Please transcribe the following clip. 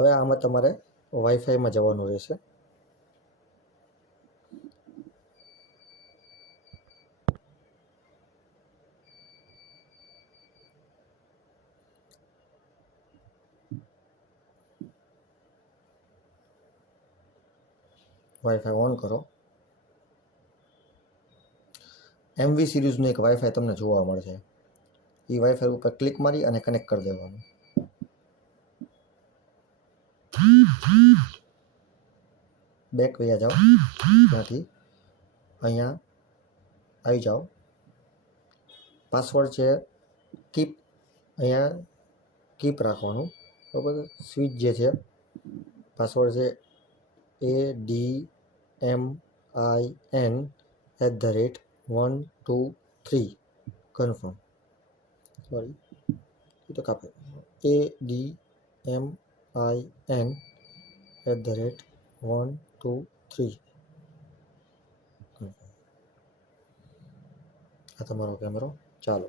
હવે આમાં તમારે વાઈફાઈમાં જવાનું રહેશે. વાઈફાઈ ઓન કરો. MV સિરીઝનું એક વાઈફાઈ તમને જોવા મળશે. એ વાઈફાઈ ઉપર ક્લિક મારી અને કનેક્ટ કરી દેવાનું. બેક વયા જાઓ, ત્યાંથી અહીંયા આવી જાઓ. પાસવર્ડ છે કીપ, અહીંયા કીપ રાખવાનું, બરાબર. સ્વિચ જે છે પાસવર્ડ છે ADMIN@123 કન્ફર્મ. સોરી એ તો કાપે. ADMIN@123. આ તમારો કેમેરો ચાલો.